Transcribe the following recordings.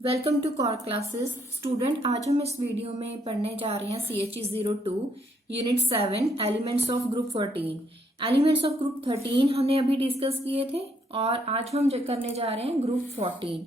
Welcome to core classes student. आज हम इस वीडियो में पढ़ने जा रहे हैं CHE 02 unit 7 elements of group 14। Elements of group 13 हमने अभी डिस्कस किए थे और आज हम जो करने जा रहे हैं ग्रुप 14।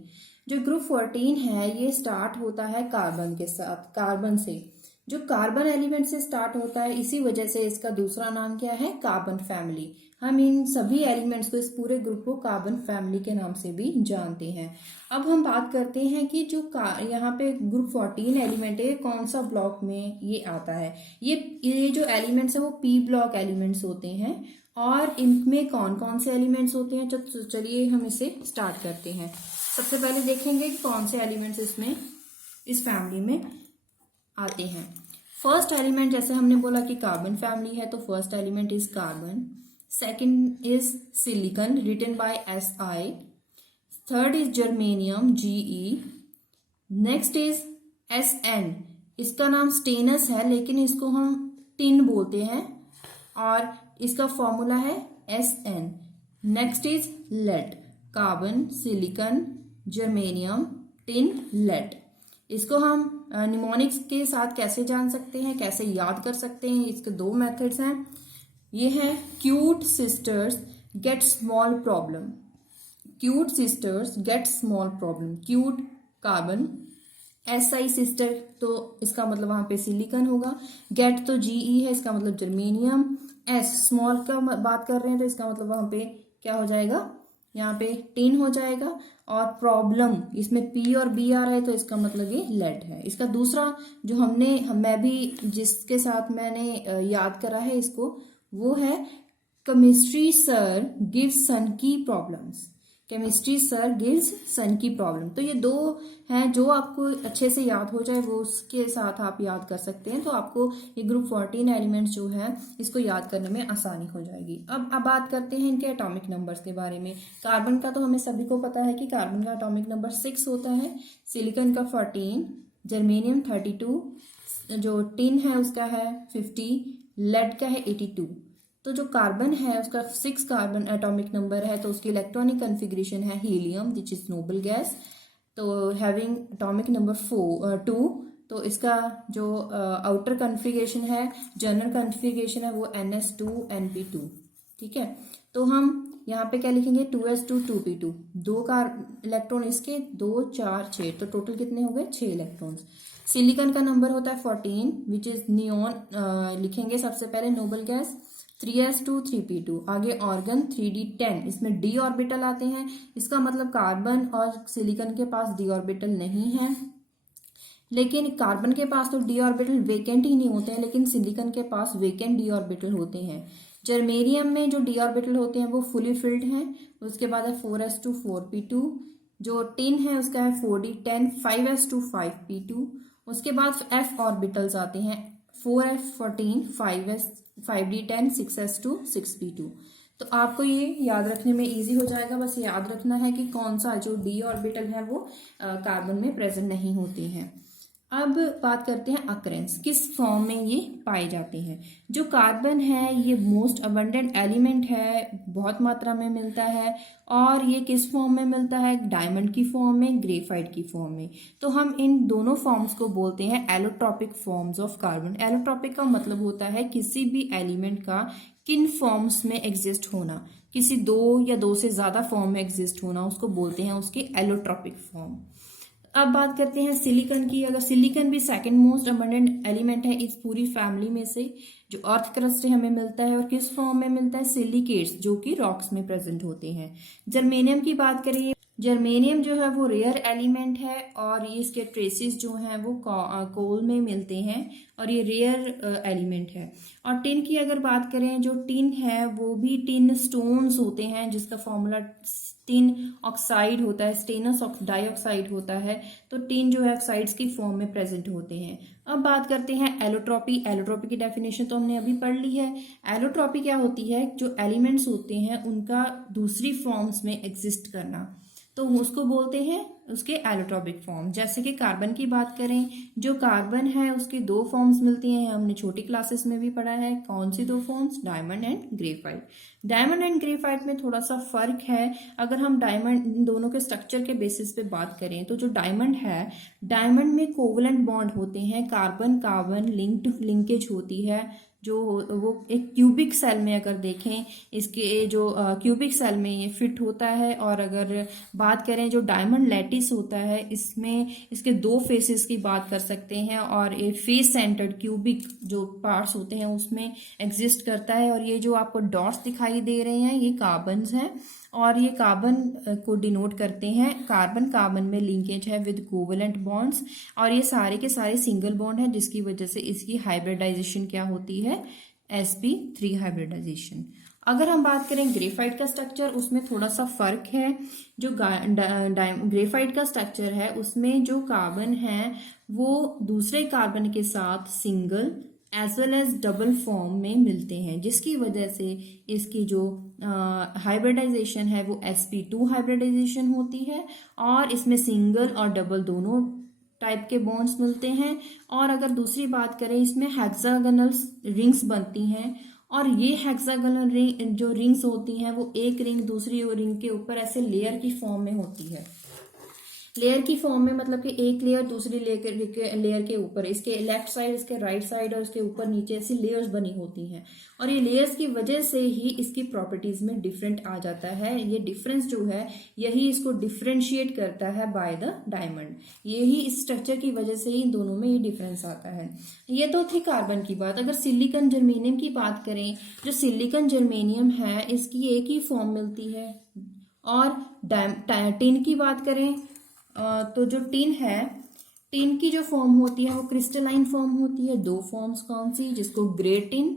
जो ग्रुप 14 है ये स्टार्ट होता है कार्बन के साथ, कार्बन से। जो कार्बन एलिमेंट से स्टार्ट होता है, इसी वजह से इसका दूसरा नाम क्या है, कार्बन फैमिली। हम इन सभी एलिमेंट्स को, इस पूरे ग्रुप को कार्बन फैमिली के नाम से भी जानते हैं। अब हम बात करते हैं कि जो यहाँ पे ग्रुप 14 एलिमेंट है, कौन सा ब्लॉक में ये आता है। ये जो एलिमेंट्स है वो पी ब्लॉक एलिमेंट्स होते हैं। और इनमें कौन कौन से एलिमेंट्स होते हैं, तो चलिए हम इसे स्टार्ट करते हैं। सबसे पहले देखेंगे कि कौन से एलिमेंट्स इसमें, इस फैमिली में आते हैं। फर्स्ट एलिमेंट, जैसे हमने बोला कि कार्बन फैमिली है, तो first element is carbon. Second is silicon, written by Si। Third is germanium, Ge। Next is Sn, इसका नाम स्टेनस है लेकिन इसको हम टिन बोलते हैं और इसका फॉर्मूला है Sn। Next is lead, carbon, silicon, germanium, tin, lead. इसको हम निमोनिक्स के साथ कैसे जान सकते हैं, कैसे याद कर सकते हैं, इसके दो मेथड्स हैं। ये है cute sisters gate small problem. Cute sisters gate small problem, cute carbon, Si sister तो इसका मतलब वहां पे सिलिकॉन होगा, गेट तो Ge है, इसका मतलब जर्मेनियम, S स्मॉल का बात कर रहे हैं तो इसका मतलब वहां पे क्या हो जाएगा, यहाँ पे टिन हो जाएगा। और प्रॉब्लम, इसमें P और B आ रहा है तो इसका मतलब ये लेड है। इसका दूसरा जो मैं भी जिसके साथ मैंने याद करा है इसको, वो है केमिस्ट्री सर गिव्स सन की प्रॉब्लम्स। केमिस्ट्री सर गिव्स सन की प्रॉब्लम। तो ये दो हैं जो आपको अच्छे से याद हो जाए, वो उसके साथ आप याद कर सकते हैं। तो आपको ये ग्रुप 14 एलिमेंट्स जो है इसको याद करने में आसानी हो जाएगी। अब बात करते हैं इनके एटॉमिक नंबर्स के बारे में। कार्बन का तो हमें सभी को पता है कि कार्बन का एटॉमिक नंबर 6 होता है, सिलिकॉन का 14, जर्मेनियम 32, जो टिन है उसका है 50, लेड का है 82। तो जो कार्बन है उसका 6 कार्बन एटॉमिक नंबर है, तो उसकी इलेक्ट्रॉनिक कन्फिग्रेशन है helium which is noble gas, तो हैविंग एटॉमिक नंबर 2। तो इसका जो आउटर कन्फिग्रेशन है, जनरल कन्फिग्रेशन है, वो NS2 NP2। ठीक है, तो हम यहाँ पे क्या लिखेंगे, 2s2 2p2, दो इलेक्ट्रॉन इसके, 2 4 6, तो टोटल कितने हो गए, 6 इलेक्ट्रॉन्स। सिलिकॉन का नंबर होता है 14 विच इज नियोन, लिखेंगे सबसे पहले नोबल गैस, 3s2 3p2। आगे ऑर्गन 3d10, इसमें d ऑर्बिटल आते हैं, इसका मतलब कार्बन और सिलिकॉन के पास d ऑर्बिटल नहीं है। लेकिन कार्बन के पास तो d ऑर्बिटल वेकेंट ही नहीं होते हैं, लेकिन सिलिकॉन के पास वेकेंट d ऑर्बिटल होते हैं। जर्मेनियम में जो d ऑर्बिटल होते हैं वो फुली फिल्ड हैं। उसके बाद है 4s2 4p2। जो टिन है उसका है 4d10 5s2 5p2। उसके बाद f ऑर्बिटल्स आते हैं, 4f14 5d10 6s2 6p2। तो आपको ये याद रखने में इजी हो जाएगा। बस याद रखना है कि कौन सा जो d ऑर्बिटल है वो कार्बन में प्रेजेंट नहीं होते हैं। अब बात करते हैं अकरेंस, किस फॉर्म में ये पाए जाते हैं। जो कार्बन है ये मोस्ट अबंडेंट एलिमेंट है, बहुत मात्रा में मिलता है। और ये किस फॉर्म में मिलता है, डायमंड की फॉर्म में, ग्रेफाइट की फॉर्म में। तो हम इन दोनों फॉर्म्स को बोलते हैं allotropic forms of carbon. Allotropic का मतलब होता है किसी भी एलिमेंट का किन फॉर्म्स में एग्जिस्ट होना, किसी दो या दो से ज्यादा फॉर्म में एग्जिस्ट होना, उसको बोलते हैं उसकी एलोट्रॉपिक फॉर्म। अब बात करते हैं सिलिकॉन की। अगर सिलिकॉन भी सेकंड मोस्ट अबंडेंट एलिमेंट है इस पूरी फैमिली में से, जो अर्थ क्रस्ट से हमें मिलता है, और किस फॉर्म में मिलता है, सिलिकेट्स, जो कि रॉक्स में प्रेजेंट होते हैं। जर्मेनियम की बात करें, जर्मेनियम जो है वो रेयर एलिमेंट है और ये इसके ट्रेसेस जो हैं वो कोल में मिलते हैं और ये रेयर एलिमेंट है। और टिन की अगर बात करें, जो टिन है वो भी टिन स्टोन्स होते हैं, जिसका फॉर्मूला टिन ऑक्साइड होता है, स्टेनस डाइऑक्साइड होता है। तो टिन जो है ऑक्साइड्स की फॉर्म में प्रेजेंट होते हैं। अब बात करते हैं एलोट्रॉपी। एलोट्रॉपी की डेफिनेशन तो हमने अभी पढ़ ली है। एलोट्रॉपी क्या होती है, जो एलिमेंट्स होते हैं उनका दूसरी फॉर्म्स में एग्जिस्ट करना, तो उसको बोलते हैं उसके एलोट्रॉपिक फॉर्म। जैसे कि कार्बन की बात करें, जो कार्बन है उसकी दो फॉर्म्स मिलती हैं, हमने छोटी क्लासेस में भी पढ़ा है। कौन सी दो forms? Diamond and graphite. Diamond and graphite में थोड़ा सा फर्क है। अगर हम डायमंड दोनों के स्ट्रक्चर के बेसिस पे बात करें तो जो डायमंड है, डायमंड में कोवलेंट बॉन्ड होते हैं, कार्बन कार्बन लिंकेज होती है, जो वो एक क्यूबिक सेल में अगर देखें, इसके जो क्यूबिक सेल में ये फिट होता है। और अगर बात करें जो डायमंड लैटिस होता है, इसमें इसके दो फेसेस की बात कर सकते हैं, और ये फेस सेंटर्ड क्यूबिक जो पार्ट्स होते हैं उसमें एग्जिस्ट करता है। और ये जो आपको डॉट्स दिखाई दे रहे हैं ये कार्बन्स हैं, और ये कार्बन को डिनोट करते हैं। कार्बन कार्बन में लिंकेज है विद कोवेलेंट बॉन्ड्स, और ये सारे के सारे सिंगल बॉन्ड है, जिसकी वजह से इसकी हाइब्रिडाइजेशन क्या होती है? sp3 hybridisation. अगर हम बात करें ग्रेफाइट का स्ट्रक्चर, उसमें थोड़ा सा फर्क है। जो ग्रेफाइट का स्ट्रक्चर है उसमें जो कार्बन है वो दूसरे कार्बन के साथ single as well as double form में मिलते हैं, जिसकी वजह से इसकी जो हाइब्रिडाइजेशन है वो sp2 हाइब्रिडाइजेशन होती है, और इसमें सिंगल और डबल दोनों टाइप के बॉन्ड्स मिलते हैं। और अगर दूसरी बात करें, इसमें हेक्सागोनल रिंग्स बनती हैं, और ये हेक्सागोनल रिंग जो रिंग्स होती हैं वो एक रिंग दूसरी रिंग के ऊपर ऐसे लेयर की फॉर्म में होती है। लेयर की फॉर्म में मतलब कि एक लेयर दूसरी लेयर के ऊपर, इसके लेफ्ट साइड, इसके राइट साइड और इसके ऊपर नीचे ऐसी लेयर्स बनी होती हैं, और ये लेयर्स की वजह से ही इसकी प्रॉपर्टीज में डिफरेंट आ जाता है। ये डिफरेंस जो है यही इसको डिफरेंशिएट करता है बाय द डायमंड। यही इस स्ट्रक्चर की वजह से ही इन दोनों में ये डिफरेंस आता है। ये तो थी कार्बन की बात। अगर सिलिकॉन जर्मेनियम की बात करें, जो सिलिकॉन जर्मेनियम है इसकी एक ही फॉर्म मिलती है। और टिन की बात करें तो जो टिन है, टिन की जो फॉर्म होती है वो क्रिस्टलाइन फॉर्म होती है। दो फॉर्म्स कौन सी? जिसको ग्रे टिन,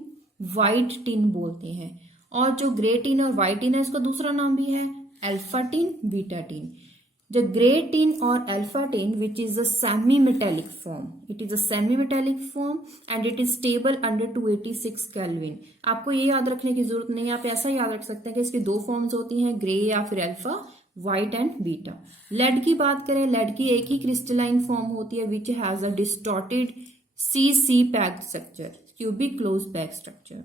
व्हाइट टिन बोलते हैं। और जो ग्रे टिन और व्हाइट टिन है इसका दूसरा नाम भी है alpha tin, beta tin. The gray tin or alpha tin, which is a semi-metallic form. It is a semi-metallic form and it is stable under 286 Kelvin. आपको ये याद रखने की जरूरत नहीं है, आप ऐसा याद रख सकते हैं कि इसकी दो फॉर्म्स होती हैं, ग्रे या फिर alpha, white and beta. Lead की बात करें, लेड की एक ही क्रिस्टलाइन फॉर्म होती है which has a distorted C packed structure, cubic close pack structure.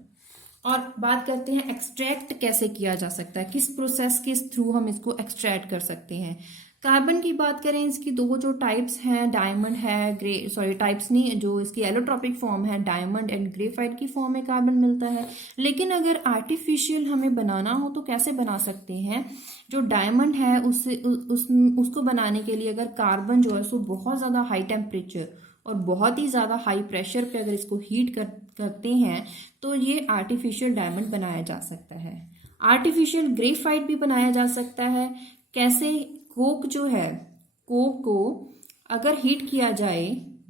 और बात करते हैं एक्सट्रैक्ट कैसे किया जा सकता है, किस प्रोसेस के थ्रू हम इसको एक्सट्रैक्ट कर सकते हैं। कार्बन की बात करें, इसकी दो जो टाइप्स हैं, डायमंड है, टाइप्स नहीं, जो इसकी एलोट्रॉपिक फॉर्म है डायमंड एंड ग्रेफाइट की फॉर्म में कार्बन मिलता है। लेकिन अगर आर्टिफिशियल हमें बनाना हो तो कैसे बना सकते हैं? जो डायमंड है उसको बनाने के लिए अगर कार्बन जो है उसको बहुत ज़्यादा हाई टेम्परेचर और बहुत ही ज़्यादा हाई प्रेशर पे अगर इसको हीट करते हैं तो ये आर्टिफिशियल डायमंड बनाया जा सकता है। आर्टिफिशियल ग्रेफाइट भी बनाया जा सकता है। कैसे? कोक जो है, कोक को अगर हीट किया जाए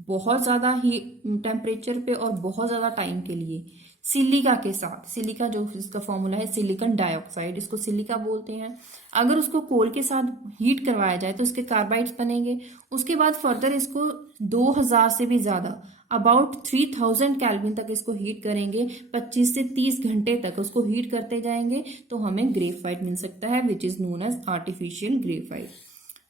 बहुत ज़्यादा ही टेम्परेचर पे और बहुत ज़्यादा टाइम के लिए, सिलिका के साथ, सिलिका जो इसका फॉर्मूला है सिलिकॉन डाइऑक्साइड, इसको सिलिका बोलते हैं, अगर उसको कोल के साथ हीट करवाया जाए तो इसके कार्बाइड्स बनेंगे। उसके बाद फर्दर इसको 2000 से भी ज़्यादा, अबाउट 3000 केल्विन तक इसको हीट करेंगे, 25 से 30 घंटे तक उसको हीट करते जाएंगे तो हमें ग्रेफाइट मिल सकता है which is known as artificial graphite.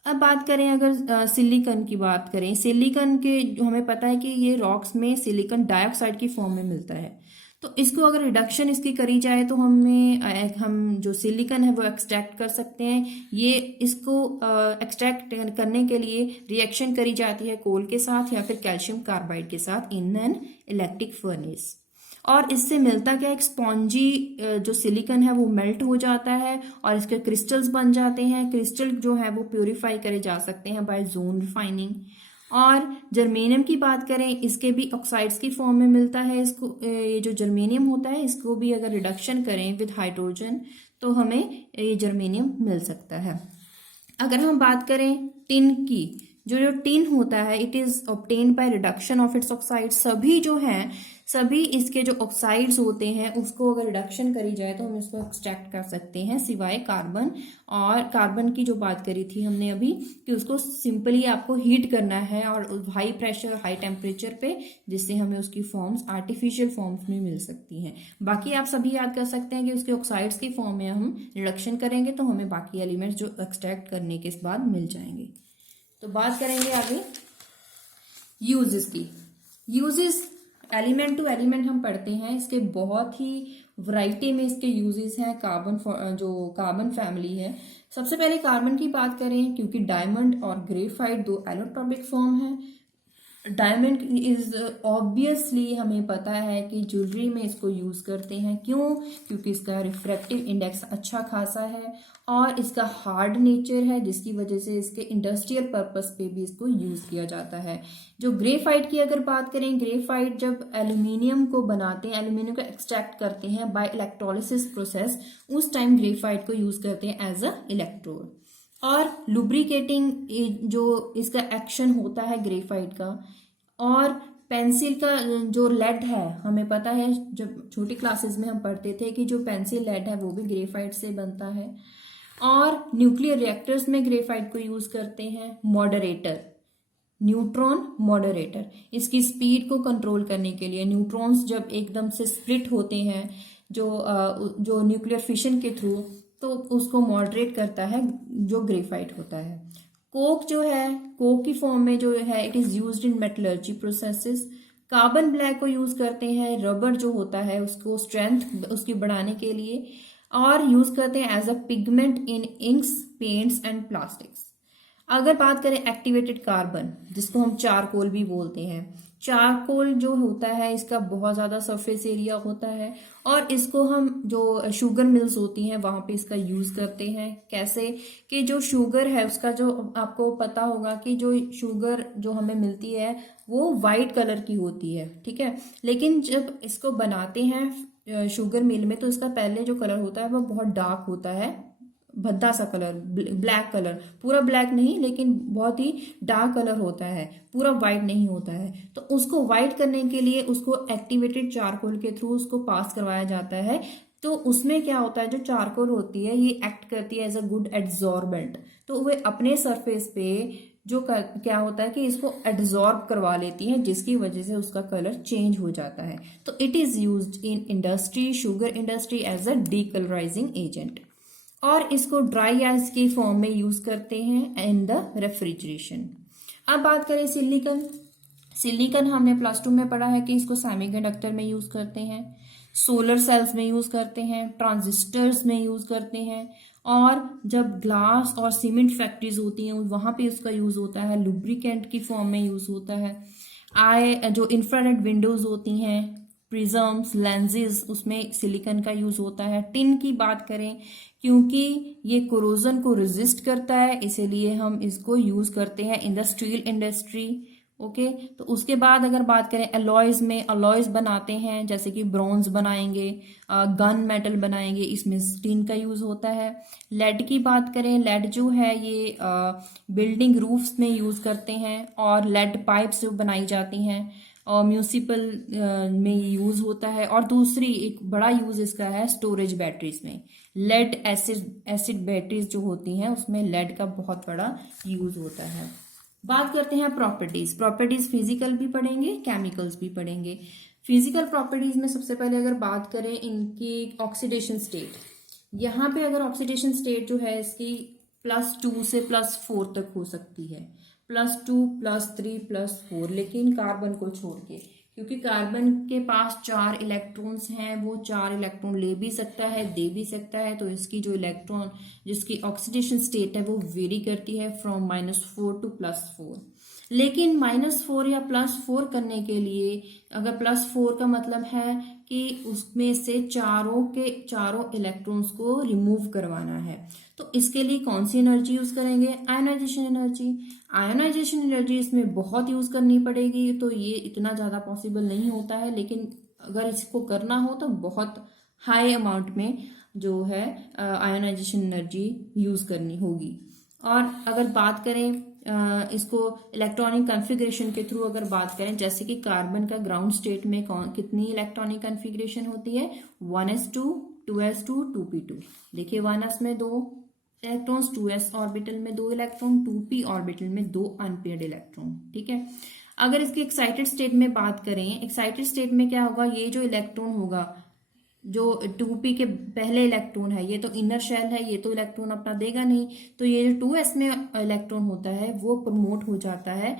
अब बात करें अगर सिलिकॉन की बात करें, सिलिकॉन के हमें पता है कि ये रॉक्स में सिलिकॉन डाइऑक्साइड की फॉर्म में मिलता है, तो इसको अगर रिडक्शन इसकी करी जाए तो हम जो सिलिकॉन है वो एक्सट्रैक्ट कर सकते हैं। ये इसको एक्सट्रैक्ट करने के लिए रिएक्शन करी जाती है कोल के साथ या फिर कैल्शियम कार्बाइड के साथ इन एन इलेक्ट्रिक फर्नेस, और इससे मिलता क्या, एक स्पॉन्जी जो सिलिकॉन है वो मेल्ट हो जाता है और इसके क्रिस्टल्स बन जाते हैं। क्रिस्टल जो है वो प्योरीफाई करे जा सकते हैं बाय जोन रिफाइनिंग। और जर्मेनियम की बात करें, इसके भी ऑक्साइड्स की फॉर्म में मिलता है। इसको ये जो जर्मेनियम होता है इसको भी अगर रिडक्शन करें विद हाइड्रोजन तो हमें ये जर्मेनियम मिल सकता है। अगर हम बात करें टिन की, जो टिन होता है it is obtained by reduction of its oxide. सभी इसके जो ऑक्साइड्स होते हैं उसको अगर रिडक्शन करी जाए तो हम इसको एक्सट्रैक्ट कर सकते हैं, सिवाय कार्बन। और कार्बन की जो बात करी थी हमने अभी कि उसको सिंपली आपको हीट करना है और हाई प्रेशर हाई टेम्परेचर पे, जिससे हमें उसकी फॉर्म्स आर्टिफिशियल फॉर्म्स में मिल सकती हैं। बाकी आप सभी याद कर सकते हैं कि उसके ऑक्साइड्स की फॉर्म में हम रिडक्शन करेंगे तो हमें बाकी एलिमेंट्स जो एक्सट्रैक्ट करने के बाद मिल जाएंगे। तो बात करेंगे आगे यूजेस की। यूजेस एलिमेंट टू एलिमेंट हम पढ़ते हैं, इसके बहुत ही वैरायटी में इसके यूजेस हैं। जो कार्बन फैमिली है, सबसे पहले कार्बन की बात करें, क्योंकि डायमंड और ग्रेफाइट दो एलोट्रॉपिक फॉर्म है। डायमंड इज ऑब्वियसली हमें पता है कि ज्वेलरी में इसको यूज करते हैं। क्यों? क्योंकि इसका रिफ्रैक्टिव इंडेक्स अच्छा खासा है और इसका हार्ड नेचर है, जिसकी वजह से इसके इंडस्ट्रियल पर्पस पे भी इसको यूज किया जाता है। जो ग्रेफाइट की अगर बात करें, ग्रेफाइट जब एल्यूमिनियम को बनाते हैं, एल्यूमिनियम को एक्सट्रैक्ट करते हैं बाय इलेक्ट्रोलिसिस प्रोसेस, उस टाइम ग्रेफाइट को यूज करते हैं एज अ इलेक्ट्रोड। और लुब्रिकेटिंग जो इसका एक्शन होता है ग्रेफाइट का। और पेंसिल का जो लेड है, हमें पता है जब छोटी क्लासेस में हम पढ़ते थे कि जो पेंसिल लेड है वो भी ग्रेफाइट से बनता है। और न्यूक्लियर रिएक्टर्स में ग्रेफाइट को यूज करते हैं। मॉडरेटर, न्यूट्रॉन मॉडरेटर, इसकी स्पीड को कंट्रोल करने के लिए। न्यूट्रॉन्स जब एकदम से स्प्लिट होते हैं जो न्यूक्लियर फिशन के थ्रू, तो उसको मॉडरेट करता है जो ग्रेफाइट होता है। कोक जो है, कोक की फॉर्म में जो है, it is used in metallurgy processes. Carbon black को यूज करते हैं रबर जो होता है उसको स्ट्रेंथ उसकी बढ़ाने के लिए, और यूज करते हैं as a pigment in inks, paints and plastics. अगर बात करें एक्टिवेटेड कार्बन, जिसको हम चारकोल भी बोलते हैं, चारकोल जो होता है इसका बहुत ज्यादा सरफेस एरिया होता है और इसको हम जो शुगर मिल्स होती हैं वहां पे इसका यूज करते हैं। कैसे? कि जो शुगर है उसका, जो आपको पता होगा कि जो शुगर जो हमें मिलती है वो वाइट कलर की होती है, ठीक है। लेकिन जब इसको बनाते हैं शुगर मिल में, तो इसका पहले जो कलर होता है वो बहुत डार्क होता है, भद्दा सा कलर, ब्लैक कलर, पूरा ब्लैक नहीं लेकिन बहुत ही डार्क कलर होता है, पूरा वाइट नहीं होता है। तो उसको वाइट करने के लिए उसको एक्टिवेटेड चारकोल के थ्रू उसको पास करवाया जाता है। तो उसमें क्या होता है, जो चारकोल होती है ये एक्ट करती है एज अ गुड एड्सॉर्बेंट, तो वे अपने सरफेस पे क्या होता है कि इसको एड्सॉर्ब करवा लेती है, जिसकी वजह से उसका कलर चेंज हो जाता है। तो it is used in industry, sugar industry, as a decolourising agent. और इसको ड्राई आइस की फॉर्म में यूज करते हैं इन द रेफ्रिजरेशन। अब बात करें सिलिकॉन। सिलिकॉन हमने +2 में पढ़ा है कि इसको सेमीकंडक्टर में यूज करते हैं, सोलर सेल्स में यूज करते हैं, ट्रांजिस्टर्स में यूज करते हैं, और जब ग्लास और सीमेंट फैक्ट्रीज होती हैं वहां पे उसका यूज होता है, लुब्रिकेंट की फॉर्म में यूज होता है। जो इंफ्रारेड विंडोज होती हैं, प्रिज्म्स, लेंसेज, उसमें सिलिकॉन का यूज होता है। टिन की बात करें, क्योंकि ये कोरोजन को रेजिस्ट करता है, इसीलिए हम इसको यूज करते हैं in the steel industry. Okay, तो उसके बाद अगर बात करें अलॉयज में, अलॉयज बनाते हैं जैसे कि ब्रॉन्ज बनाएंगे, गन मेटल बनाएंगे, इसमें टिन का यूज होता है। लेड की बात करें, लेड जो है ये बिल्डिंग रूफ्स में यूज करते हैं, और लेड पाइप्स जो बनाई जाती हैं और म्यूनिसिपल में यूज होता है। और दूसरी एक बड़ा यूज इसका है स्टोरेज बैटरीज में, लेड एसिड बैटरीज जो होती हैं उसमें लेड का बहुत बड़ा यूज होता है। बात करते हैं प्रॉपर्टीज। प्रॉपर्टीज फिजिकल भी पढ़ेंगे, केमिकल्स भी पढ़ेंगे। फिजिकल प्रॉपर्टीज में सबसे पहले अगर बात करें इनकी ऑक्सीडेशन स्टेट, यहाँ पे अगर ऑक्सीडेशन स्टेट जो है इसकी +2 से +4 तक हो सकती है, +2, +3, +4, लेकिन कार्बन को छोड़ के, क्योंकि कार्बन के पास 4 इलेक्ट्रॉन्स हैं, वो 4 इलेक्ट्रॉन ले भी सकता है, दे भी सकता है। तो इसकी जो इलेक्ट्रॉन जिसकी ऑक्सीडेशन स्टेट है वो वेरी करती है फ्रॉम -4 टू +4। लेकिन -4 या +4 करने के लिए, अगर +4 का मतलब है कि उसमें से चारों इलेक्ट्रॉन्स को रिमूव करवाना है, तो इसके लिए कौन सी एनर्जी यूज करेंगे? Ionisation energy. आयोनाइजेशन एनर्जी इसमें बहुत यूज करनी पड़ेगी, तो ये इतना ज्यादा पॉसिबल नहीं होता है, लेकिन अगर इसको करना हो तो बहुत हाई अमाउंट में जो है आयोनाइजेशन एनर्जी यूज करनी होगी। और अगर बात करें इसको इलेक्ट्रॉनिक कॉन्फ़िगरेशन के थ्रू अगर बात करें, जैसे कि कार्बन का ग्राउंड स्टेट में कितनी इलेक्ट्रॉनिक कॉन्फ़िगरेशन होती है? 1s2, 2s2, 2p2। देखिए 1s में 2 इलेक्ट्रॉन्स, 2s ऑर्बिटल में 2 इलेक्ट्रॉन, 2p ऑर्बिटल में 2 अनपेयर्ड इलेक्ट्रॉन, ठीक है। अगर इसकी एक्साइटेड स्टेट में बात करें, एक्साइटेड स्टेट में क्या होगा? ये जो इलेक्ट्रॉन होगा, जो 2p के पहले इलेक्ट्रॉन है, ये तो इनर शेल है, ये तो इलेक्ट्रॉन अपना देगा नहीं, तो ये जो 2s में इलेक्ट्रॉन होता है वो प्रमोट हो जाता है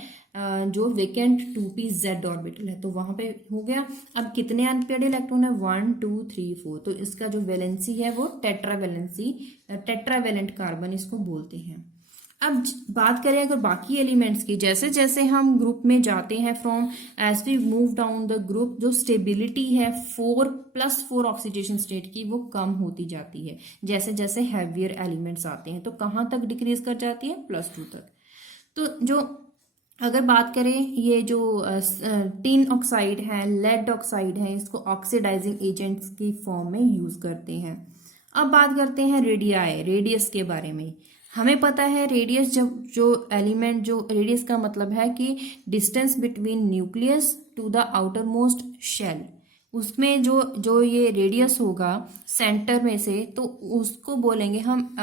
जो वेकेंट 2p z ऑर्बिटल है, तो वहां पे हो गया। अब कितने अनपेयर्ड इलेक्ट्रॉन है, 1 2 3 4, तो इसका जो वैलेंसी है वो टेट्रावेलेंट कार्बन इसको बोलते हैं। अब बात करें अगर बाकी एलिमेंट्स की, जैसे जैसे हम ग्रुप में जाते हैं from as we move down the group, जो स्टेबिलिटी है 4+4 ऑक्सीडेशन स्टेट की वो कम होती जाती है। जैसे जैसे हैवियर एलिमेंट्स आते हैं तो कहाँ तक डिक्रीज कर जाती है, +2 तक। तो जो अगर बात करें ये जो टिन ऑक्साइड है, लेड ऑक्साइड है, इसको ऑक्सीडाइजिंग एजेंट्स की फॉर्म में यूज करते हैं। अब बात करते हैं रेडियस के बारे में। हमें पता है रेडियस जो एलिमेंट, जो रेडियस का मतलब है कि distance between nucleus to the outermost shell, उसमें जो ये रेडियस होगा सेंटर में से, तो उसको बोलेंगे हम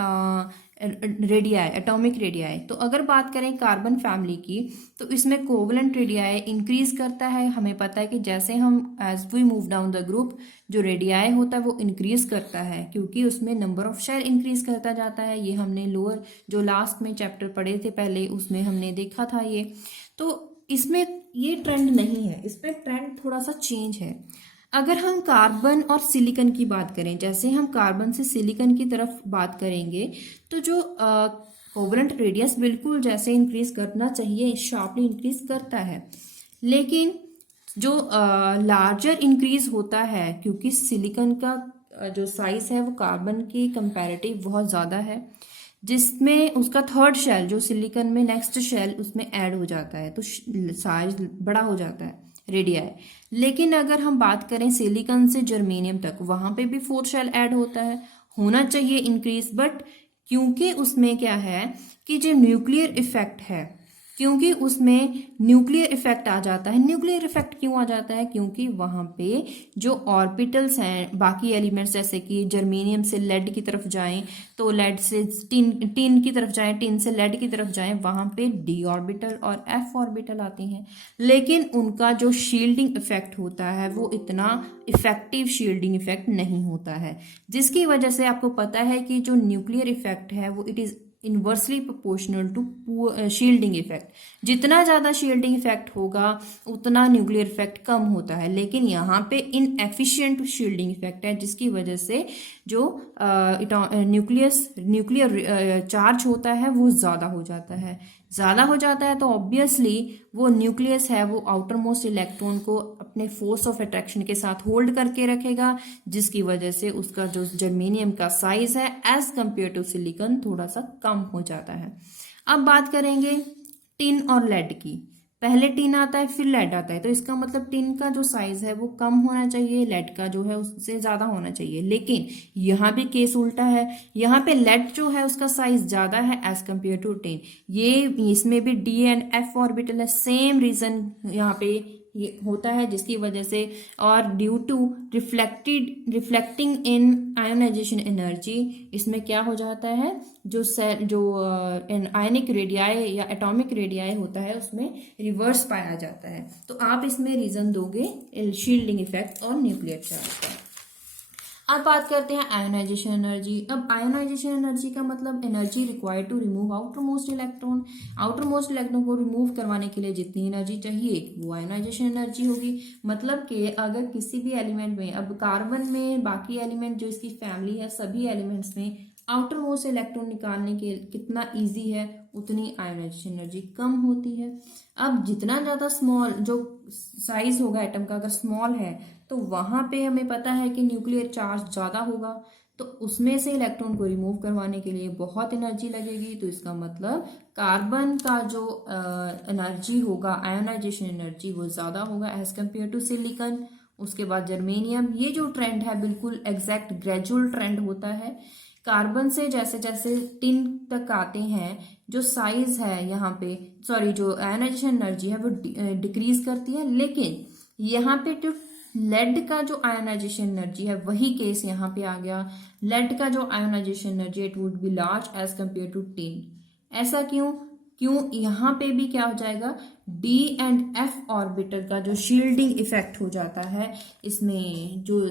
रेडियाई, एटॉमिक रेडियाई। तो अगर बात करें कार्बन फैमिली की, तो इसमें कोवलेंट रेडियाई इंक्रीज करता है। हमें पता है कि जैसे हम as we move down the group, जो रेडियाई होता है वो इंक्रीज करता है, क्योंकि उसमें नंबर ऑफ शेल इंक्रीज करता जाता है। ये हमने लोअर जो लास्ट में चैप्टर पढ़े थे पहले, उसमें हमने देखा था ये। तो इसमें ये ट्रेंड नहीं है, इसमें ट्रेंड थोड़ा सा चेंज है। अगर हम कार्बन और सिलिकॉन की बात करें, जैसे हम कार्बन से सिलिकॉन की तरफ बात करेंगे, तो जो कोवलेंट रेडियस बिल्कुल जैसे इंक्रीज करना चाहिए शार्पली इंक्रीज करता है, लेकिन जो लार्जर इंक्रीज होता है, क्योंकि सिलिकॉन का जो साइज है वो कार्बन की कंपैरेटिव बहुत ज़्यादा है, जिसमें उसका थर्ड शेल जो सिलिकॉन में नेक्स्ट शेल उसमें ऐड हो जाता है, तो साइज बड़ा हो जाता है रेडियाई। लेकिन अगर हम बात करें सिलिकॉन से जर्मेनियम तक, वहां पे भी फोर्थ शेल ऐड होता है, होना चाहिए इंक्रीज, बट क्योंकि उसमें क्या है कि जो न्यूक्लियर इफेक्ट है, क्योंकि उसमें न्यूक्लियर इफेक्ट आ जाता है। न्यूक्लियर इफेक्ट क्यों आ जाता है, क्योंकि वहां पे जो ऑर्बिटल्स हैं बाकी एलिमेंट्स, जैसे कि जर्मेनियम से लेड की तरफ जाएं तो लेड से टिन की तरफ जाएं, टिन से लेड की तरफ जाएं, वहां पे डी ऑर्बिटल और एफ ऑर्बिटल आते हैं, लेकिन उनका जो शील्डिंग इफेक्ट होता है वो इतना इफेक्टिव शील्डिंग इफेक्ट नहीं होता है, जिसकी वजह से आपको पता है कि जो न्यूक्लियर इफेक्ट है वो it is inversely proportional to shielding effect. जितना ज्यादा शील्डिंग इफेक्ट होगा उतना न्यूक्लियर इफेक्ट कम होता है, लेकिन यहाँ पे इनएफिशिएंट शील्डिंग इफेक्ट है, जिसकी वजह से जो न्यूक्लियर चार्ज होता है वो ज्यादा हो जाता है। तो ऑब्वियसली वो न्यूक्लियस है वो आउटर मोस्ट इलेक्ट्रॉन को अपने फोर्स ऑफ अट्रैक्शन के साथ होल्ड करके रखेगा, जिसकी वजह से उसका जो जर्मेनियम का साइज है एज कंपेयर टू सिलिकॉन थोड़ा सा कम हो जाता है। अब बात करेंगे टिन और लेड की। पहले टिन आता है फिर लेड आता है, तो इसका मतलब टिन का जो साइज है वो कम होना चाहिए, लेड का जो है उससे ज्यादा होना चाहिए। लेकिन यहाँ पे केस उल्टा है, यहाँ पे लेड जो है उसका साइज ज्यादा है एज कंपेयर टू टिन। ये इसमें भी डी एंड एफ ऑर्बिटल है, सेम रीजन यहाँ पे ये होता है, जिसकी वजह से और due to reflecting in ionisation energy, इसमें क्या हो जाता है जो आयनिक रेडियाई या एटॉमिक रेडियाई होता है उसमें रिवर्स पाया जाता है। तो आप इसमें रीजन दोगे शील्डिंग इफेक्ट और न्यूक्लियर चार्ज का। अब बात करते हैं आयोनाइजेशन एनर्जी। अब आयोनाइजेशन एनर्जी का मतलब energy required to remove outermost electron. Outermost electron को रिमूव करवाने के लिए जितनी एनर्जी चाहिए वो आयोनाइजेशन एनर्जी होगी। मतलब कि अगर किसी भी एलिमेंट में, अब कार्बन में बाकी एलिमेंट जो इसकी फैमिली है सभी एलिमेंट्स में आउटर मोस्ट इलेक्ट्रॉन निकालने के कितना इजी है उतनी आयोनाइजेशन एनर्जी कम होती है। अब जितना ज्यादा स्मॉल जो साइज होगा एटम का अगर स्मॉल है तो वहां पे हमें पता है कि न्यूक्लियर चार्ज ज्यादा होगा, तो उसमें से इलेक्ट्रॉन को रिमूव करवाने के लिए बहुत एनर्जी लगेगी। तो इसका मतलब कार्बन का जो एनर्जी होगा आयोनाइजेशन एनर्जी वो ज्यादा होगा एज कंपेयर टू सिलिकॉन। उसके बाद जर्मेनियम। ये जो ट्रेंड है बिल्कुल एग्जैक्ट ग्रेजुअल ट्रेंड होता है। कार्बन से जैसे जैसे टिन तक आते हैं जो साइज है यहाँ पे जो आयोनाइजेशन एनर्जी है वो डिक्रीज करती है, लेकिन यहाँ पे जो लेड का जो आयोनाइजेशन एनर्जी है वही केस यहाँ पे आ गया। लेड का जो ionisation energy it would be large as compare to tin. ऐसा क्यों? क्यों, यहाँ पे भी क्या हो जाएगा, डी एंड एफ ऑर्बिटल का जो शील्डिंग इफेक्ट हो जाता है, इसमें जो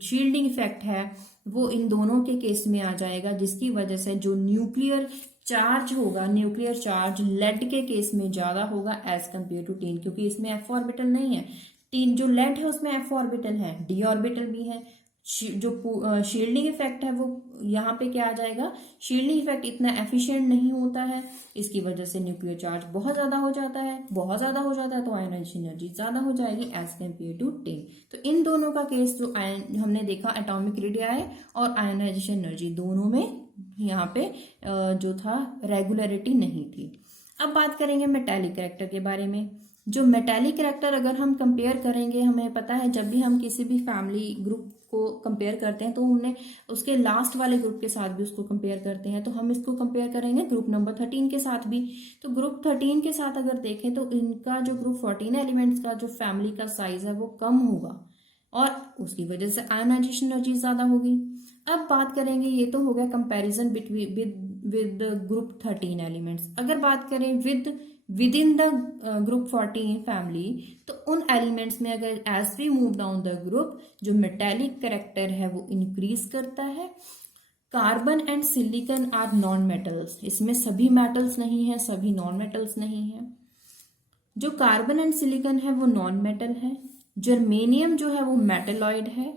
शील्डिंग इफेक्ट है वो इन दोनों के केस में आ जाएगा, जिसकी वजह से जो न्यूक्लियर चार्ज होगा, न्यूक्लियर चार्ज लेड के केस में ज्यादा होगा एज कंपेयर टू टिन, क्योंकि इसमें एफ ऑर्बिटल नहीं है। टिन जो लेड है उसमें एफ ऑर्बिटल है, डी ऑर्बिटल भी है। जो शील्डिंग इफेक्ट है वो यहाँ पे क्या आ जाएगा, शील्डिंग इफेक्ट इतना एफिशिएंट नहीं होता है, इसकी वजह से न्यूक्लियर चार्ज बहुत ज्यादा हो जाता है, बहुत ज्यादा हो जाता है तो आयनाइजेशन एनर्जी ज्यादा हो जाएगी एज कम्पेयर टू टिन। तो इन दोनों का केस जो हमने देखा, एटॉमिक रेडियाई और आयनाइजेशन एनर्जी दोनों में यहाँ पे जो था रेगुलरिटी नहीं थी। अब बात करेंगे मेटेलिक कैरेक्टर के बारे में। जो मेटेलिक कैरेक्टर अगर हम कंपेयर करेंगे, हमें पता है जब भी हम किसी भी फैमिली ग्रुप को कंपेयर करते हैं तो हमने उसके लास्ट वाले ग्रुप के साथ भी उसको कंपेयर करते हैं, तो हम इसको कंपेयर करेंगे ग्रुप नंबर 13 के साथ भी। तो ग्रुप 13 के साथ अगर देखें तो इनका जो ग्रुप 14 एलिमेंट्स का जो फैमिली का साइज है वो कम होगा और उसकी वजह से आयनाइजेशन एनर्जी ज्यादा होगी। अब बात करेंगे, ये तो हो गया कंपैरिजन विद ग्रुप 13 एलिमेंट्स। अगर बात करें with in the group 14 family, तो उन एलिमेंट्स में अगर as we move down the group, जो मेटेलिक कैरेक्टर है वो इंक्रीज करता है। Carbon and silicon are non metals, इसमें सभी मेटल्स नहीं है, सभी नॉन मेटल्स नहीं है। जो कार्बन एंड सिलिकॉन है वो नॉन मेटल है। जर्मेनियम जो है वो मेटलॉइड है।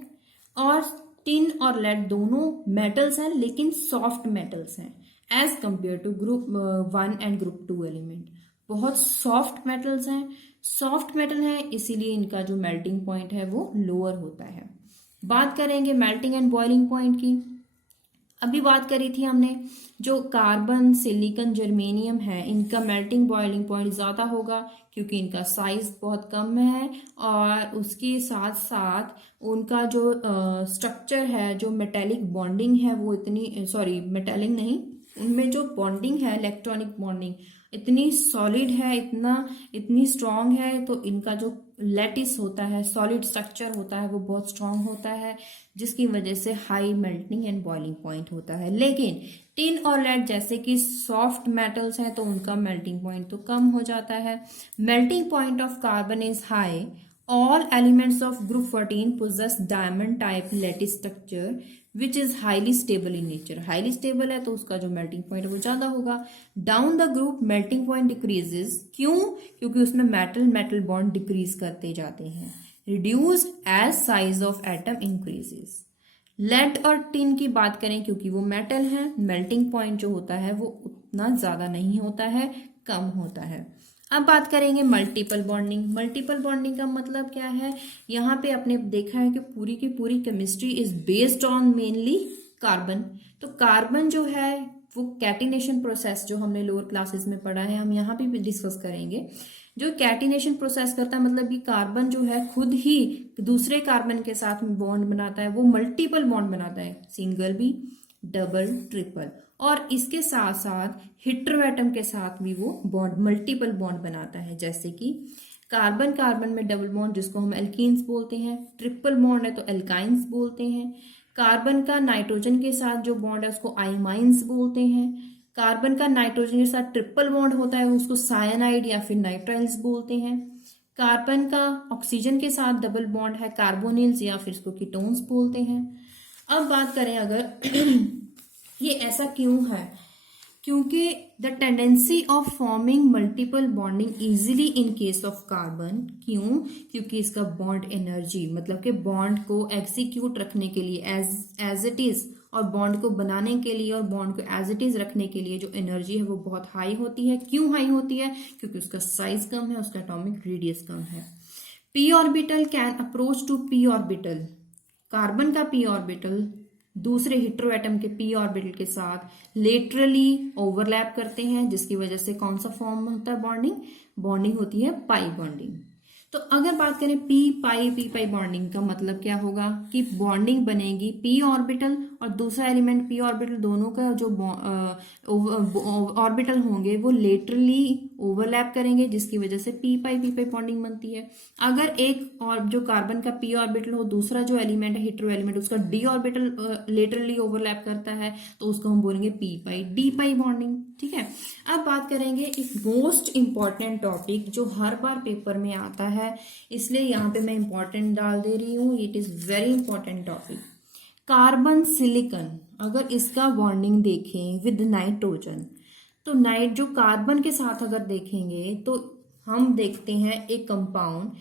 और टिन और लेड दोनों मेटल्स हैं लेकिन सॉफ्ट मेटल्स हैं as compare to group 1 and group 2 element. बहुत सॉफ्ट मेटल्स हैं, सॉफ्ट मेटल हैं, इसीलिए इनका जो मेल्टिंग पॉइंट है वो लोअर होता है। बात करेंगे मेल्टिंग एंड बॉइलिंग पॉइंट की। अभी बात करी थी हमने, जो कार्बन, सिलिकॉन, जर्मेनियम है, इनका मेल्टिंग बॉइलिंग पॉइंट ज़्यादा होगा क्योंकि इनका साइज बहुत कम है और उसके साथ साथ उनका जो स्ट्रक्चर है, जो मेटेलिक बॉन्डिंग है वो इतनी, सॉरी मेटेलिक नहीं, उनमें जो बॉन्डिंग है, इलेक्ट्रॉनिक बॉन्डिंग इतनी सॉलिड है, इतनी स्ट्रांग है, तो इनका जो लैटिस होता है, सॉलिड स्ट्रक्चर होता है वो बहुत स्ट्रांग होता है, जिसकी वजह से high melting and boiling point होता है। लेकिन टिन और लेड जैसे कि सॉफ्ट मेटल्स हैं तो उनका मेल्टिंग पॉइंट तो कम हो जाता है। Melting point of carbon is high. All elements of group 14 possess diamond type lattice structure which is highly stable in nature. Highly stable है तो उसका जो melting point है वो ज्यादा होगा। Down the group melting point decreases. क्यों? क्योंकि उसमें metal bond decrease करते जाते हैं। Reduce as size of atom increases. Lead और टिन की बात करें, क्योंकि वो मेटल है, मेल्टिंग पॉइंट जो होता है वो उतना ज्यादा नहीं होता है, कम होता है। अब बात करेंगे मल्टीपल बॉन्डिंग। मल्टीपल बॉन्डिंग का मतलब क्या है, यहाँ पे आपने देखा है कि पूरी की पूरी chemistry is based on mainly carbon. तो कार्बन जो है वो कैटिनेशन प्रोसेस जो हमने लोअर क्लासेस में पढ़ा है, हम यहाँ पे भी डिस्कस करेंगे। जो कैटिनेशन प्रोसेस करता है, मतलब कि कार्बन जो है खुद ही दूसरे कार्बन के साथ में बॉन्ड बनाता है, वो मल्टीपल बॉन्ड बनाता है, सिंगल भी, डबल, ट्रिपल, और इसके साथ साथ हेटेरोएटम के साथ भी वो बॉन्ड, मल्टीपल बॉन्ड बनाता है। जैसे कि कार्बन कार्बन में डबल बॉन्ड जिसको हम एल्कीन्स बोलते हैं, ट्रिपल बॉन्ड है तो एल्काइंस बोलते हैं। कार्बन का नाइट्रोजन के साथ जो बॉन्ड है उसको आइमाइंस बोलते हैं। कार्बन का नाइट्रोजन के साथ ट्रिपल बॉन्ड होता है उसको साइनाइड या फिर नाइट्राइल्स बोलते हैं। कार्बन का ऑक्सीजन के साथ डबल बॉन्ड है, कार्बोनिल्स या फिर इसको कीटोन्स बोलते हैं। अब बात करें अगर ये ऐसा क्यों है, क्योंकि the tendency of forming multiple bonding easily in case of carbon. क्यों? क्योंकि इसका बॉन्ड एनर्जी, मतलब कि बॉन्ड को एग्जीक्यूट रखने के लिए एज इट इज, और बॉन्ड को बनाने के लिए और बॉन्ड को एज इट इज रखने के लिए जो एनर्जी है वो बहुत हाई होती है। क्यों हाई होती है? क्योंकि उसका साइज कम है, उसका एटॉमिक रेडियस कम है। P orbital can approach to P orbital. Carbon का पी ऑर्बिटल दूसरे हेटेरोएटम के पी ऑर्बिटल के साथ लेटरली ओवरलैप करते हैं, जिसकी वजह से कौन सा फॉर्म होता है बॉन्डिंग होती है पाई बॉन्डिंग। तो अगर बात करें पी पाई बॉन्डिंग का मतलब क्या होगा कि बॉन्डिंग बनेगी पी ऑर्बिटल और दूसरा एलिमेंट पी ऑर्बिटल, दोनों का जो ऑर्बिटल होंगे वो लेटरली ओवरलैप करेंगे, जिसकी वजह से पी पाई बॉन्डिंग बनती है। अगर एक और जो कार्बन का पी ऑर्बिटल हो, दूसरा जो एलिमेंट है हेटेरो एलिमेंट उसका डी ऑर्बिटल लेटरली ओवरलैप करता है, तो उसको हम बोलेंगे P pi D pi bonding. ठीक है। अब बात करेंगे एक मोस्ट इम्पॉर्टेंट टॉपिक जो हर बार पेपर में आता है, इसलिए यहाँ पे मैं इम्पॉर्टेंट डाल दे रही हूँ। It is very important topic. Carbon silicon, अगर इसका बॉन्डिंग देखें विद नाइट्रोजन, तो जो कार्बन के साथ अगर देखेंगे तो हम देखते हैं एक कंपाउंड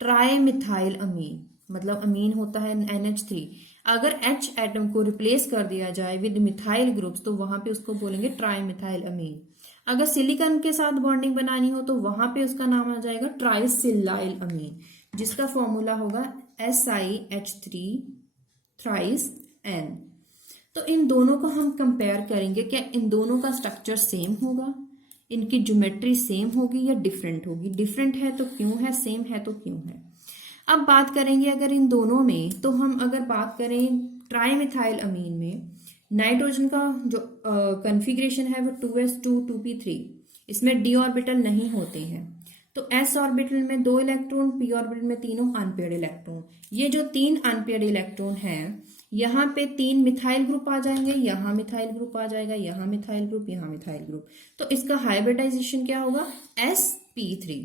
ट्राई मिथाइल अमीन, मतलब अमीन होता है NH3। अगर H एटम को रिप्लेस कर दिया जाए विद मिथाइल ग्रुप्स तो वहां पे उसको बोलेंगे ट्राई मिथाइल अमीन। अगर सिलिकॉन के साथ बॉन्डिंग बनानी हो तो वहां पे उसका नाम आ जाएगा ट्राइसिलाइल अमीन, जिसका फॉर्मूला होगा SiH3 थ्राइस N। तो इन दोनों को हम कंपेयर करेंगे, क्या इन दोनों का स्ट्रक्चर सेम होगा, इनकी ज्योमेट्री सेम होगी या डिफरेंट होगी। डिफरेंट है तो क्यों है, सेम है तो क्यों है। अब बात करेंगे अगर इन दोनों में, तो हम अगर बात करें ट्राइमिथाइल अमीन में, नाइट्रोजन का जो कॉन्फ़िगरेशन है वो 2s2 2p3, इसमें d ऑर्बिटल नहीं होते हैं। तो s ऑर्बिटल में 2 इलेक्ट्रॉन, p ऑर्बिटल में तीनों अनपेयर्ड इलेक्ट्रॉन। ये जो 3 अनपेयर्ड इलेक्ट्रॉन हैं, यहाँ पे 3 मिथाइल ग्रुप आ जाएंगे, यहाँ मिथाइल ग्रुप आ जाएगा, यहाँ मिथाइल ग्रुप, यहाँ मिथाइल ग्रुप। तो इसका हाइब्रिडाइजेशन क्या होगा, sp3,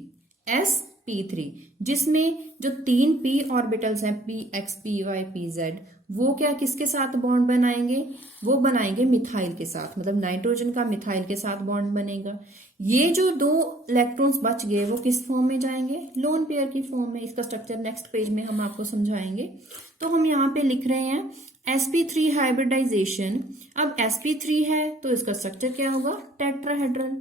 जिसमें जो 3 p ऑर्बिटल्स हैं px py pz, वो क्या किसके साथ बॉन्ड बनाएंगे, वो बनाएंगे मिथाइल के साथ, मतलब नाइट्रोजन का मिथाइल के साथ बॉन्ड बनेगा। ये जो 2 इलेक्ट्रॉन्स बच गए वो किस फॉर्म में जाएंगे, लोन पेयर की फॉर्म में। इसका स्ट्रक्चर नेक्स्ट पेज में हम आपको समझाएंगे। तो हम यहाँ पे लिख रहे हैं sp3 हाइब्रिडाइजेशन। अब sp3 है तो इसका स्ट्रक्चर क्या होगा, टेट्राहेड्रल।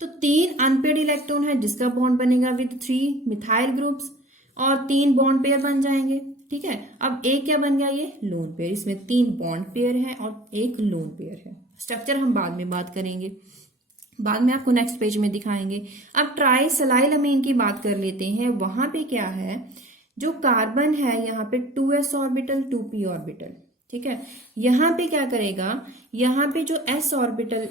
तो 3 अनपेयर्ड इलेक्ट्रॉन है जिसका बॉन्ड बनेगा विद 3 मिथाइल ग्रुप्स, और 3 बॉन्ड पेयर बन जाएंगे। ठीक है, अब एक क्या बन गया, ये लोन पेयर। इसमें 3 बॉन्ड पेयर है और एक लोन पेयर है। स्ट्रक्चर हम बाद में बात करेंगे, बाद में आपको नेक्स्ट पेज में दिखाएंगे। अब ट्राइसलाइल अमीन की बात कर लेते हैं। वहां पे क्या है, जो कार्बन है यहाँ पे 2s ऑर्बिटल 2p ऑर्बिटल, ठीक है। यहाँ पे क्या करेगा, यहाँ पे जो s ऑर्बिटल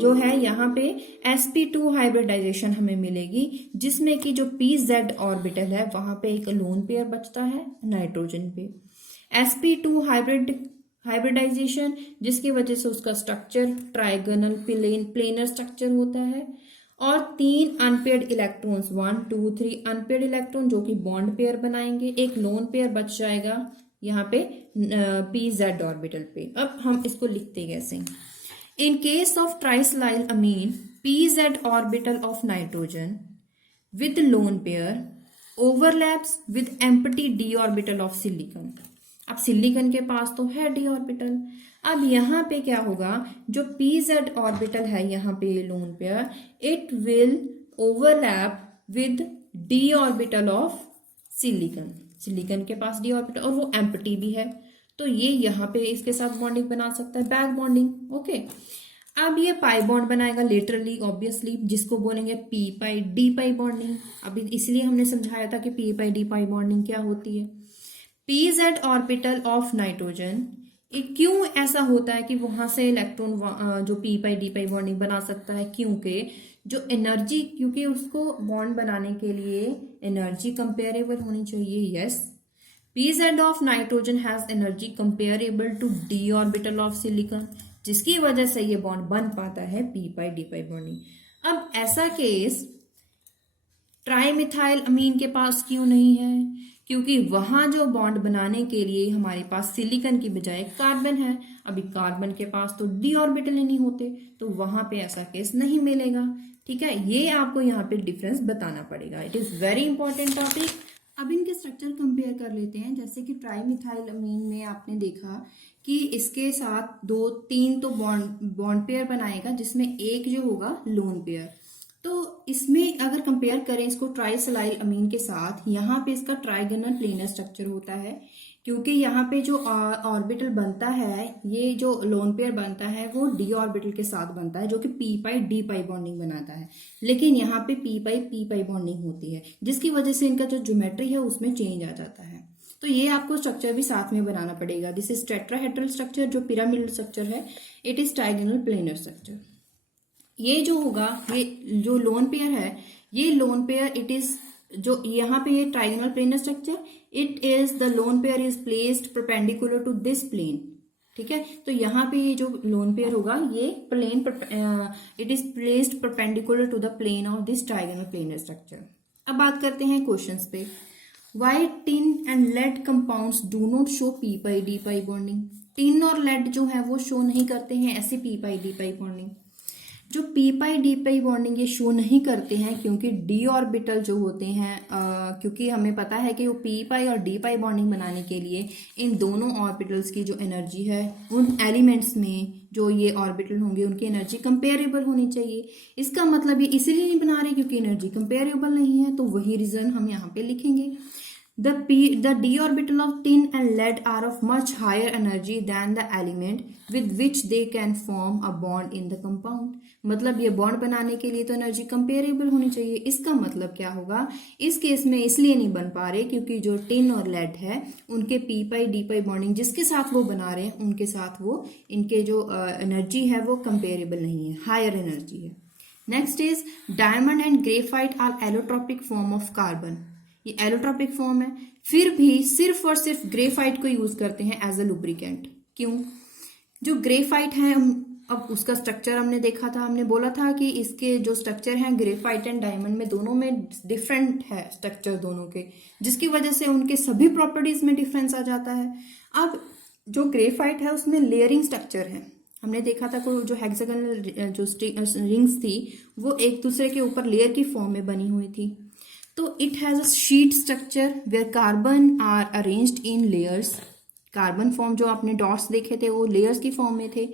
जो है, यहाँ पे sp2 हाइब्रिडाइजेशन हमें मिलेगी, जिसमें कि जो pz ऑर्बिटल है वहां पे एक लोन पेयर बचता है नाइट्रोजन पे। sp2 हाइब्रिडाइजेशन, जिसकी वजह से उसका स्ट्रक्चर ट्राइगोनल प्लेनर स्ट्रक्चर होता है, और 3 अनपेयर्ड इलेक्ट्रॉन्स 1 2 3 अनपेयर्ड इलेक्ट्रॉन जो कि बॉन्ड पेयर बनाएंगे। एक लोन पेयर बच जाएगा यहाँ पे pz ऑर्बिटल पे। अब हम इसको लिखते कैसे, in case of trisilyl amine pz orbital of nitrogen with lone pair overlaps with empty d orbital of silicon. अब सिलिकॉन के पास तो है d ऑर्बिटल। अब यहाँ पे क्या होगा, जो pz ऑर्बिटल है यहाँ पे lone pair, it will overlap with d orbital of silicon. Silicon के पास d ऑर्बिटल और वो एम्प्टी भी है, तो ये यहाँ पे इसके साथ बॉन्डिंग बना सकता है, बैक बॉन्डिंग। ओके, अब ये पाई बॉन्ड बनाएगा लेटरली ऑब्वियसली, जिसको बोलेंगे p pi d pi bonding. अभी इसलिए हमने समझाया था कि p pi d pi bonding क्या होती है। pz ऑर्बिटल ऑफ नाइट्रोजन, क्यों ऐसा होता है कि वहां से इलेक्ट्रॉन जो p pi d pi bonding बना सकता है, क्योंकि जो एनर्जी, क्योंकि उसको बॉन्ड बनाने के लिए एनर्जी कंपेरेबल होनी चाहिए। Yes, pz of nitrogen has energy comparable to d orbital of silicon, जिसकी वजह से ये बॉन्ड बन पाता है p pi d pi bonding. अब ऐसा केस ट्राइमिथाइल अमीन के पास क्यों नहीं है, क्योंकि वहां जो बॉन्ड बनाने के लिए हमारे पास सिलिकॉन की बजाय कार्बन है। अभी कार्बन के पास तो d ऑर्बिटल ही नहीं होते, तो वहां पे ऐसा केस नहीं मिलेगा। ठीक है, ये आपको यहाँ पे डिफरेंस बताना पड़ेगा। It is very important topic. अब इनके स्ट्रक्चर कंपेयर कर लेते हैं। जैसे कि ट्राइमिथाइल अमीन में आपने देखा कि इसके साथ 2 3 तो बॉन्ड पेयर बनाएगा, जिसमें एक जो होगा लोन पेयर। तो इसमें अगर कंपेयर करें इसको ट्राइसलाइल अमीन के साथ, यहाँ पे इसका ट्राइगोनल प्लेनर स्ट्रक्चर होता है, क्योंकि यहाँ पे जो ऑर्बिटल बनता है, ये जो लोन पेयर बनता है वो d ऑर्बिटल के साथ बनता है, जो कि p pi d pi bonding बनाता है। लेकिन यहाँ पे p पाई बॉन्डिंग होती है, जिसकी वजह से इनका जो ज्योमेट्री है उसमें चेंज आ जाता है। तो ये आपको स्ट्रक्चर भी साथ में बनाना पड़ेगा। दिस इज टेट्राहेड्रल स्ट्रक्चर, जो पिरामिडल स्ट्रक्चर है। It is trigonal planar structure. ये जो होगा, ये जो लोन पेयर है, ये लोन पेयर इट इज, जो यहाँ पे ये trigonal planar structure, it is the lone pair is placed perpendicular to this plane. ठीक है। तो यहाँ पे ये जो लोन पेयर होगा ये plane, it is placed perpendicular to the plane of this trigonal planar structure. अब बात करते हैं क्वेश्चंस पे। Why tin and lead compounds do not show P pi D pi bonding. Tin और लेड जो है वो शो नहीं करते हैं ऐसे P pi D pi bonding. जो P pi D pi bonding ये शो नहीं करते हैं क्योंकि डी ऑर्बिटल जो होते हैं, क्योंकि हमें पता है कि वो पी पाई और डी पाई बॉन्डिंग बनाने के लिए इन दोनों ऑर्बिटल्स की जो एनर्जी है उन एलिमेंट्स में जो ये ऑर्बिटल होंगे उनकी एनर्जी कंपेरेबल होनी चाहिए। इसका मतलब ये इसीलिए नहीं बना रहे क्योंकि एनर्जी कंपेरेबल नहीं है, तो वही रीजन हम यहाँ पे लिखेंगे। The d orbital of tin and lead are of much higher energy than the element with which they can form a bond in the compound। मतलब ये बॉन्ड बनाने के लिए तो एनर्जी कंपेरेबल होनी चाहिए। इसका मतलब क्या होगा, इस केस में इसलिए नहीं बन पा रहे क्योंकि जो टिन और लेड है उनके P pi D pi bonding जिसके साथ वो बना रहे हैं उनके साथ वो इनके जो एनर्जी है वो कंपेरेबल नहीं है, हायर एनर्जी है। Next is diamond and graphite are allotropic form of carbon. ये एलोट्रोपिक फॉर्म है, फिर भी सिर्फ और सिर्फ ग्रेफाइट को यूज करते हैं एज अ लुब्रिकेंट। क्यों? जो ग्रेफाइट है, अब उसका स्ट्रक्चर हमने देखा था, हमने बोला था कि इसके जो स्ट्रक्चर हैं ग्रेफाइट एंड डायमंड में दोनों में डिफरेंट है स्ट्रक्चर दोनों के, जिसकी वजह से उनके सभी प्रॉपर्टीज में डिफरेंस आ जाता है। अब जो ग्रेफाइट है उसमें लेयरिंग स्ट्रक्चर है, हमने देखा था को जो हेक्सागोनल जो रिंग्स थी वो एक दूसरे के ऊपर लेयर की फॉर्म में बनी हुई थी। तो it has a sheet structure where carbon are arranged in layers. Carbon form जो आपने डॉट्स देखे थे वो लेयर्स की फॉर्म में थे।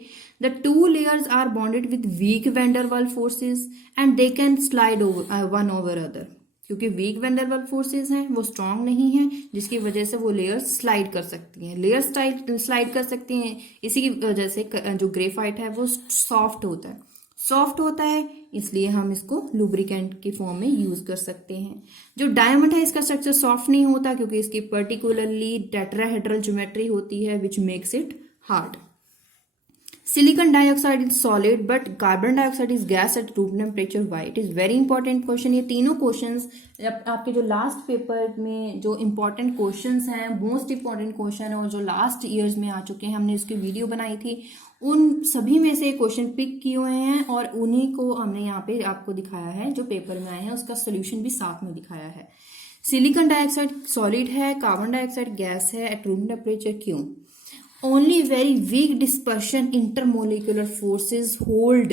The two layers are bonded with weak van Waals forces and they can slide one over other. क्योंकि weak van Waals forces हैं वो स्ट्रांग नहीं है, जिसकी वजह से वो लेयर्स स्लाइड कर सकती हैं, लेयर्स स्लाइड कर सकती हैं। इसी की वजह से जो ग्रेफाइट है वो सॉफ्ट होता है, सॉफ्ट होता है इसलिए हम इसको लुब्रिकेंट की फॉर्म में यूज कर सकते हैं। जो डायमंड है इसका स्ट्रक्चर सॉफ्ट नहीं होता क्योंकि इसकी पर्टिकुलरली टेट्राहेड्रल ज्योमेट्री होती है which makes it hard. Silicon dioxide is solid but carbon dioxide is gas at room temperature. Why? It is very important question. ये तीनों क्वेश्चंस आपके जो लास्ट पेपर में जो इंपॉर्टेंट क्वेश्चंस हैं, मोस्ट इंपॉर्टेंट क्वेश्चन और जो लास्ट ईयर्स में आ चुके हैं, हमने इसकी वीडियो बनाई थी, उन सभी में से क्वेश्चन पिक किए हुए हैं और उन्हीं को हमने यहाँ पे आपको दिखाया है, जो पेपर में आए हैं उसका सोल्यूशन भी साथ में दिखाया है। सिलिकॉन डाइऑक्साइड सॉलिड है, कार्बन डाइऑक्साइड गैस है एट रूम टेम्परेचर। क्यों? Only very weak dispersion intermolecular forces hold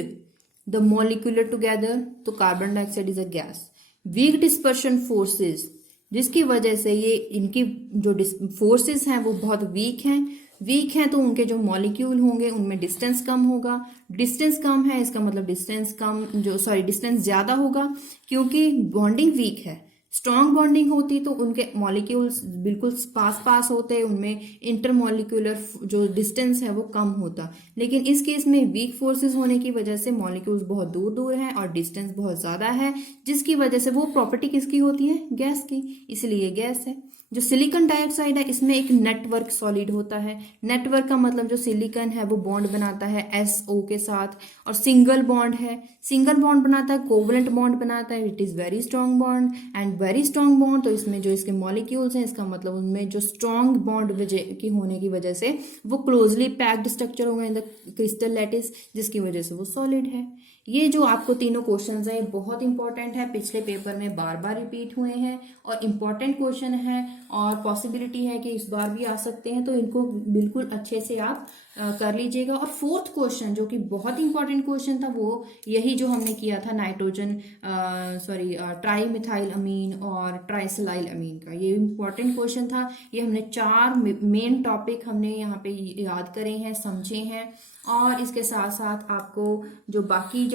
the molecular together. तो carbon dioxide is a gas. Weak dispersion forces जिसकी वजह से ये इनकी जो फोर्सेज हैं वो बहुत वीक हैं तो उनके जो मॉलिक्यूल होंगे उनमें डिस्टेंस कम होगा। डिस्टेंस कम है इसका मतलब डिस्टेंस ज्यादा होगा क्योंकि बॉन्डिंग वीक है। स्ट्रॉन्ग बॉन्डिंग होती तो उनके मॉलिक्यूल्स बिल्कुल पास होते, उनमें इंटरमॉलिक्यूलर जो डिस्टेंस है वो कम होता। लेकिन इस केस में वीक फोर्सेस होने की वजह से मॉलिक्यूल्स बहुत दूर हैं और डिस्टेंस बहुत ज्यादा है, जिसकी वजह से वो प्रॉपर्टी किसकी होती है? गैस की, इसलिए गैस है। जो सिलिकॉन डाइऑक्साइड है इसमें एक नेटवर्क सॉलिड होता है। नेटवर्क का मतलब जो सिलिकॉन है वो बॉन्ड बनाता है SO के साथ और सिंगल बॉन्ड है, सिंगल बॉन्ड बनाता है, कोवलेंट बॉन्ड बनाता है। It is very strong bond and very strong bond, तो इसमें जो इसके मॉलिक्यूल्स हैं इसका मतलब उनमें जो स्ट्रॉन्ग बॉन्ड की होने की वजह से वो क्लोजली पैक्ड स्ट्रक्चर होगा इन द क्रिस्टल लैटिस, जिसकी वजह से वो सॉलिड है। ये जो आपको तीनों क्वेश्चंस हैं बहुत इंपॉर्टेंट है, पिछले पेपर में बार बार रिपीट हुए हैं और इंपॉर्टेंट क्वेश्चन है और पॉसिबिलिटी है कि इस बार भी आ सकते हैं, तो इनको बिल्कुल अच्छे से आप कर लीजिएगा। और फोर्थ क्वेश्चन जो कि बहुत इंपॉर्टेंट क्वेश्चन था वो यही जो हमने किया था ट्राई मिथाइल अमीन और ट्राइसलाइल अमीन का, ये इंपॉर्टेंट क्वेश्चन था। ये हमने 4 मेन टॉपिक हमने यहाँ पे याद करे हैं, समझे हैं और इसके साथ साथ आपको जो बाकी जो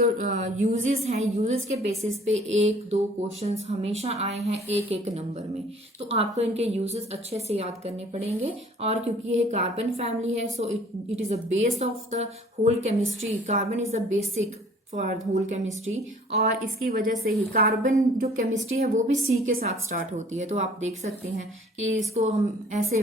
यूजेस हैं, यूजेस के बेसिस पे 1-2 क्वेश्चंस हमेशा आए हैं एक नंबर में, तो आपको इनके यूजेस अच्छे से याद करने पड़ेंगे। और क्योंकि ये कार्बन फैमिली है so it is a base of the whole chemistry, carbon is the basic for whole chemistry, और इसकी वजह से ही कार्बन जो केमिस्ट्री है वो भी C के साथ स्टार्ट होती है। तो आप देख सकते हैं कि इसको हम ऐसे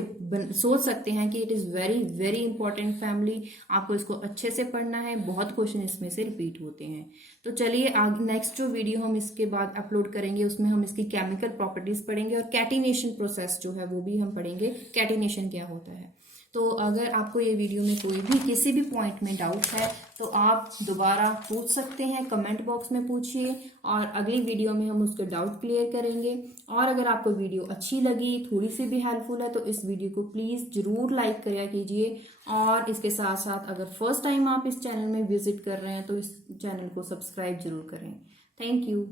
सोच सकते हैं कि it is very very important family, आपको इसको अच्छे से पढ़ना है, बहुत क्वेश्चन इसमें से रिपीट होते हैं। तो चलिए आगे नेक्स्ट जो वीडियो हम इसके बाद अपलोड करेंगे उसमें हम इसकी केमिकल प्रॉपर्टीज पढ़ेंगे और कैटिनेशन प्रोसेस जो है वो भी हम पढ़ेंगे, कैटिनेशन क्या होता है। तो अगर आपको ये वीडियो में कोई भी किसी भी पॉइंट में डाउट है तो आप दोबारा पूछ सकते हैं, कमेंट बॉक्स में पूछिए और अगली वीडियो में हम उसके डाउट क्लियर करेंगे। और अगर आपको वीडियो अच्छी लगी, थोड़ी सी भी हेल्पफुल है, तो इस वीडियो को प्लीज़ ज़रूर लाइक करा कीजिए। और इसके साथ साथ अगर फर्स्ट टाइम आप इस चैनल में विजिट कर रहे हैं तो इस चैनल को सब्सक्राइब जरूर करें। Thank you.